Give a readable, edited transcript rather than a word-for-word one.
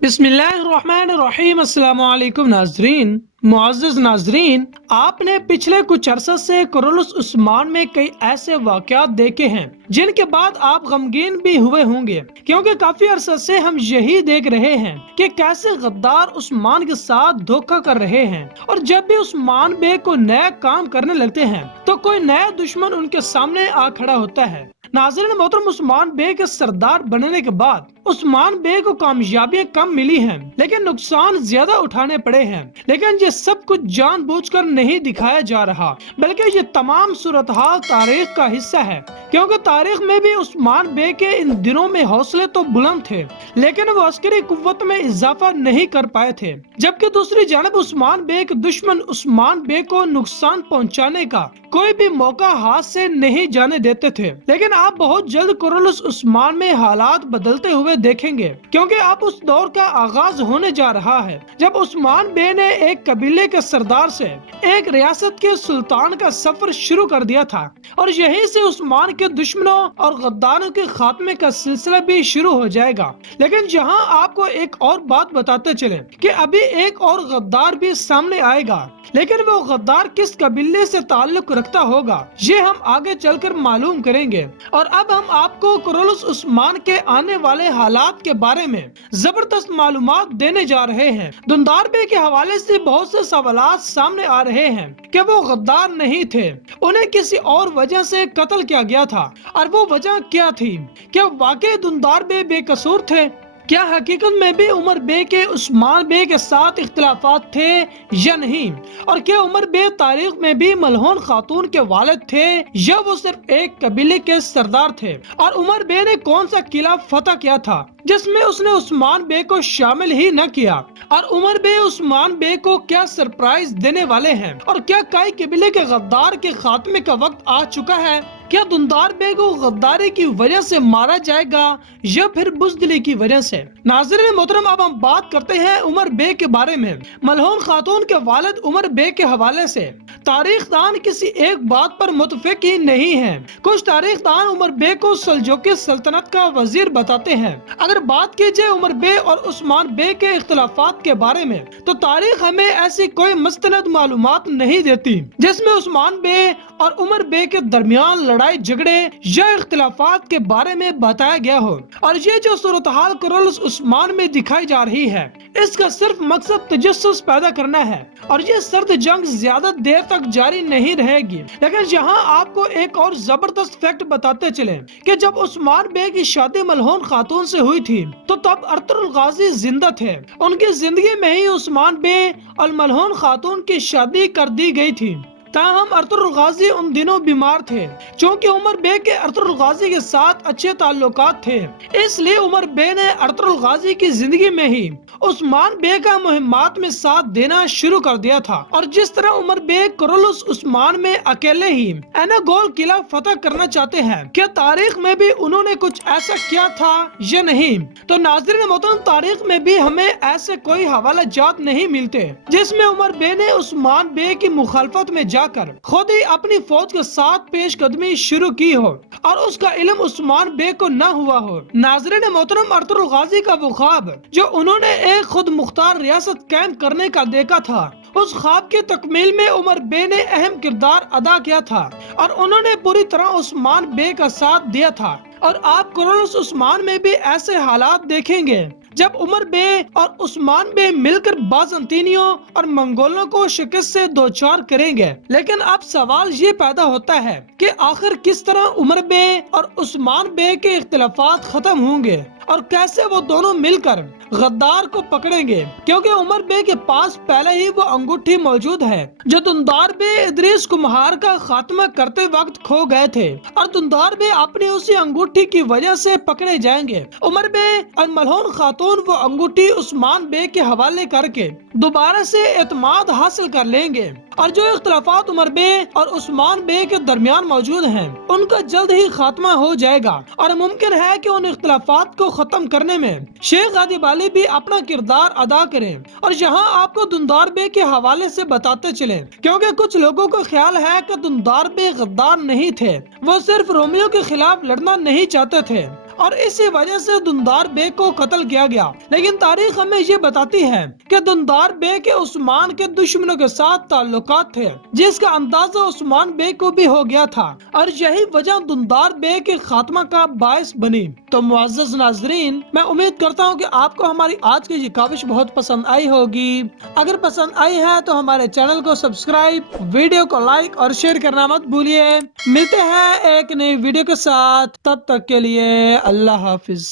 बिस्मिल्लाहिर्रहमानिर्रहीम। अस्सलाम वालेकुम नाजरीन। मुअज़्ज़ज़ नाजरीन, आपने पिछले कुछ अरसे से कुरलुस उस्मान में कई ऐसे वाक़यात देखे हैं जिनके बाद आप गमगीन भी हुए होंगे, क्योंकि काफी अरसे से हम यही देख रहे हैं कि कैसे गद्दार उस्मान के साथ धोखा कर रहे हैं, और जब भी उस्मान बे को नया काम करने लगते हैं तो कोई नया दुश्मन उनके सामने आ खड़ा होता है। नाज़रीन मोहतरम, उस्मान बे के सरदार बनने के बाद उस्मान बे को कामयाबियां कम मिली हैं, लेकिन नुकसान ज्यादा उठाने पड़े हैं। लेकिन ये सब कुछ जानबूझकर नहीं दिखाया जा रहा, बल्कि ये तमाम सूरत हाल तारीख का हिस्सा है, क्योंकि तारीख में भी उस्मान बे के इन दिनों में हौसले तो बुलंद थे, लेकिन वो अस्करी कुव्वत में इजाफा नहीं कर पाए थे। जबकि दूसरी जानब उस्मान बे के दुश्मन उस्मान बे को नुकसान पहुंचाने का कोई भी मौका हाथ से नहीं जाने देते थे। लेकिन आप बहुत जल्द कुरलुस उस्मान में हालात बदलते हुए देखेंगे, क्योंकि आप उस दौर का आगाज होने जा रहा है जब उस्मान बे ने एक कबीले के सरदार से एक रियासत के सुल्तान का सफर शुरू कर दिया था, और यहीं से उस्मान के दुश्मनों और गद्दारों के खात्मे का सिलसिला भी शुरू हो जाएगा। लेकिन यहाँ आपको एक और बात बताते चले कि अभी एक और गद्दार भी सामने आएगा, लेकिन वो गद्दार किस कबीले से ताल्लुक रखता होगा ये हम आगे चलकर मालूम करेंगे। और अब हम आपको कुरलुस उस्मान के आने वाले हालात के बारे में जबरदस्त मालूमात देने जा रहे हैं। दुंदार बे के हवाले से बहुत से सवालात सामने आ रहे हैं कि वो गद्दार नहीं थे, उन्हें किसी और वजह से कत्ल किया गया था, और वो वजह क्या थी? क्या वाकई दुंदार बे बेकसूर थे? क्या हकीकत में भी उमर बे के उस्मान बे के साथ इख्तिलाफात थे या नहीं? और क्या उमर बे तारीख में भी मलहून खातून के वालिद थे या वो सिर्फ एक कबीले के सरदार थे? और उमर बे ने कौन सा किला फतह किया था जिसमें उसने उस्मान बे को शामिल ही न किया? और उमर बे उस्मान बे को क्या सरप्राइज देने वाले हैं? और क्या कई कबीले के गद्दार के खात्मे का वक्त आ चुका है? क्या दुंदार बे को गद्दारी की वजह से मारा जाएगा या फिर बुज़दिली की वजह से? नाज़रीन मोहतरम, अब हम बात करते हैं उमर बे के बारे में। मलहून खातून के वालिद उमर बे के हवाले से तारीखदान किसी एक बात पर मुतफिक ही नहीं है। कुछ तारीखदान उमर बे को सल्जुकी सल्तनत का वजीर बताते हैं। अगर बात की जाए उमर बे और उस्मान बे के इख्तिलाफात के बारे में, तो तारीख हमें ऐसी कोई मुस्तनद मालूमात नहीं देती जिसमें उस्मान बे और उमर बे के दरमियान लड़ाई झगड़े या इख्तिलाफात के बारे में बताया गया हो। और ये जो सूरत हाल कुरलुस उस्मान में दिखाई जा रही है, इसका सिर्फ मकसद तजस्सुस पैदा करना है, और ये सर्द जंग ज्यादा देर तक जारी नहीं रहेगी। लेकिन यहाँ आपको एक और जबरदस्त फैक्ट बताते चले कि जब उस्मान बे की शादी मलहून खातून से हुई थी तो तब अर्तुगरुल गाजी जिंदा थे। उनकी जिंदगी में ही उस्मान बे और मलहून खातून की शादी कर दी गई थी। ताहम अर्तुगरुल गाजी उन दिनों बीमार थे। चूँकि उमर बे के अर्तुगरुल गाजी के साथ अच्छे ताल्लुकात थे, इसलिए उमर बे ने अर्तुगरुल गाजी की जिंदगी में ही उस्मान बे का मुहिम्मात में साथ देना शुरू कर दिया था। और जिस तरह उमर बे कुरलुस उस्मान में अकेले ही एनागोल किला फतह करना चाहते हैं, क्या तारीख में भी उन्होंने कुछ ऐसा किया था या नहीं? तो नाज़रीन मोहतरम, तारीख में भी हमें ऐसे कोई हवाला जात नहीं मिलते जिसमें उमर बे ने उस्मान बे की मुखालफत में जाकर खुद ही अपनी फौज के साथ पेशकदमी शुरू की हो और उसका इल्म उस्मान बे को न हुआ हो। नाज़रीन मोहतरम, अर्तुगरुल गाजी का वो ख्वाब जो उन्होंने एक खुद मुख्तार रियासत कायम करने का देखा था, उस ख्वाब की तकमील में उमर बे ने अहम किरदार अदा किया था, और उन्होंने पूरी तरह उस्मान बे का साथ दिया था। और आप कुरलुस उस्मान में भी ऐसे हालात देखेंगे जब उमर बे और उस्मान बे मिलकर बाज़ंतीनियों और मंगोलों को शिकस्त से दो चार करेंगे। लेकिन अब सवाल ये पैदा होता है कि आखिर किस तरह उमर बे और उस्मान बे के इख्तिलाफात खत्म होंगे और कैसे वो दोनों मिलकर गद्दार को पकड़ेंगे, क्योंकि उमर बे के पास पहले ही वो अंगूठी मौजूद है जो दुंदार बे इदरीस कुम्हार का खात्मा करते वक्त खो गए थे, और दुंदार बे अपनी उसी अंगूठी की वजह से पकड़े जाएंगे। उमर बे और मलहून खातून वो अंगूठी उस्मान बे के हवाले करके दोबारा से एतमाद हासिल कर लेंगे, और जो इख्तिलाफात उमर बे और उस्मान बे के दरमियान मौजूद हैं, उनका जल्द ही खात्मा हो जाएगा। और मुमकिन है कि उन इख्तिलाफात को खत्म करने में शेख गादिब अली भी अपना किरदार अदा करें। और यहाँ आपको दुंदार बे के हवाले से बताते चले, क्योंकि कुछ लोगों का ख्याल है कि दुंदार बे गद्दार नहीं थे, वो सिर्फ रोमियो के खिलाफ लड़ना नहीं चाहते थे, اور اسی وجہ سے دندار بیگ کو قتل کیا گیا۔ لیکن تاریخ ہمیں یہ بتاتی ہے کہ دندار بیگ کے عثمان کے دشمنوں کے ساتھ تعلقات تھے، جس کا اندازہ عثمان بیگ کو بھی ہو گیا تھا، اور یہی وجہ دندار بیگ کے خاتمہ کا باعث بنی۔ تو معزز ناظرین، میں امید کرتا ہوں کہ آپ کو ہماری آج کی یہ کاوش بہت پسند آئی ہوگی۔ اگر پسند آئی ہے تو ہمارے چینل کو سبسکرائب، ویڈیو کو لائک اور شیئر کرنا مت بھولیے۔ ملتے ہیں ایک نئی ویڈیو کے ساتھ، تب تک کے لیے اللہ حافظ۔